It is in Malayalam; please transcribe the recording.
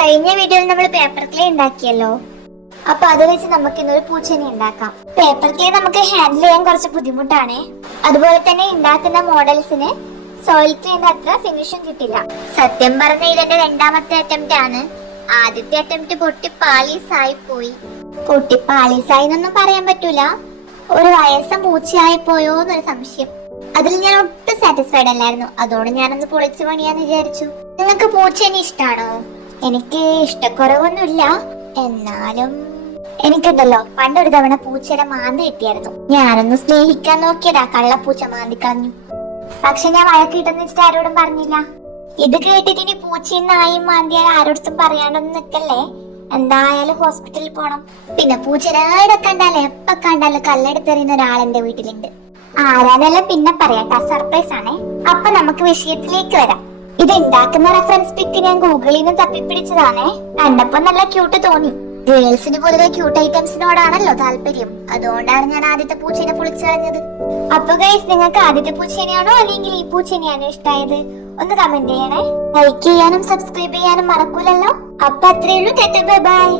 കഴിഞ്ഞ വീഡിയോയിൽ നമ്മൾ പേപ്പർ ക്ലേ ഉണ്ടാക്കിയല്ലോ. അപ്പൊ അത് വെച്ച് നമുക്ക് ഇന്നൊരു പൂച്ചെനി ഉണ്ടാക്കാം. പേപ്പർ ക്ലേ നമുക്ക് ഹാൻഡിൽ ചെയ്യാൻ കുറച്ച് ബുദ്ധിമുട്ടാണ്. അതുപോലെ തന്നെ ഉണ്ടാക്കുന്ന മോഡൽസിന് സോയിൽ ക്ലേന്റെ അത്ര ഫിനിഷും കിട്ടില്ല. സത്യം പറഞ്ഞ ഇതെന്റെ രണ്ടാമത്തെ അറ്റംപ്റ്റ് ആണ്. ആദ്യത്തെ അറ്റംപ്റ്റ് പൊട്ടിപ്പാളീസായി പോയി. പൊട്ടിപ്പാളീസായി എന്നൊന്നും പറയാൻ പറ്റൂല, ഒരു വയസ്സം പൂച്ചയായി പോയോ എന്നൊരു സംശയം. അതിൽ ഞാൻ ഒട്ടും സാറ്റിസ്ഫൈഡ് അല്ലായിരുന്നു. അതോടെ ഞാനൊന്ന് പൊളിച്ചു പണിയാന്ന് വിചാരിച്ചു. നിങ്ങൾക്ക് പൂച്ചേനെ ഇഷ്ടാണോ? എനിക്ക് ഇഷ്ടക്കുറവൊന്നുമില്ല, എന്നാലും എനിക്കുണ്ടല്ലോ പണ്ടൊരു തവണ പൂച്ചയുടെ മാന്തി കിട്ടിയായിരുന്നു. ഞാനൊന്ന് സ്നേഹിക്കാൻ നോക്കിയതാ, കള്ളപ്പൂച്ച മാന്തി കളഞ്ഞു. പക്ഷെ ഞാൻ വഴക്കിട്ടെന്ന് വെച്ചിട്ട് ആരോടും പറഞ്ഞില്ല. ഇത് കേട്ടിട്ട് ഇനി പൂച്ചയും നായും മാന്തിയാൽ ആരോടത്തും പറയാണ്ടൊന്നും നിൽക്കല്ലേ. എന്തായാലും ഹോസ്പിറ്റലിൽ പോണം. പിന്നെ പൂച്ചനാടെ കണ്ടാലേ എപ്പ കണ്ടാലും കല്ലെടുത്തെറിയുന്ന ഒരാൾ എന്റെ വീട്ടിലുണ്ട്. ആരാനെല്ലാം പിന്നെ പറയാട്ടാ, സർപ്രൈസ് ആണേ. അപ്പൊ നമുക്ക് വിഷയത്തിലേക്ക് വരാം. ഇത് ഉണ്ടാക്കുന്ന റെഫറൻസ് പിക്ക് ഞാൻ ഗൂഗിളിൽ നിന്ന് തപ്പിപ്പിടിച്ചതാണേ. കണ്ടപ്പോ നല്ല ക്യൂട്ട് തോന്നി. ഗേൾസിന് പൊതുവെ ക്യൂട്ട് ഐറ്റംസിനോടാണല്ലോ താല്പര്യം. അതുകൊണ്ടാണ് ഞാൻ ആദ്യത്തെ പൂച്ചേനെ പൊളിച്ചു കളഞ്ഞത്. അപ്പൊ ഗൈസ്, നിങ്ങൾക്ക് ആദ്യത്തെ പൂച്ചേനെയാണോ അല്ലെങ്കിൽ ഈ പൂച്ചേനെയാണോ ഇഷ്ടമായത്? ഒന്ന് കമന്റ് ചെയ്യണേ. ലൈക്ക് ചെയ്യാനും സബ്സ്ക്രൈബ് ചെയ്യാനും മറക്കൂലല്ലോ. അപ്പൊ അത്രയേ ഉള്ളൂ. Bye bye.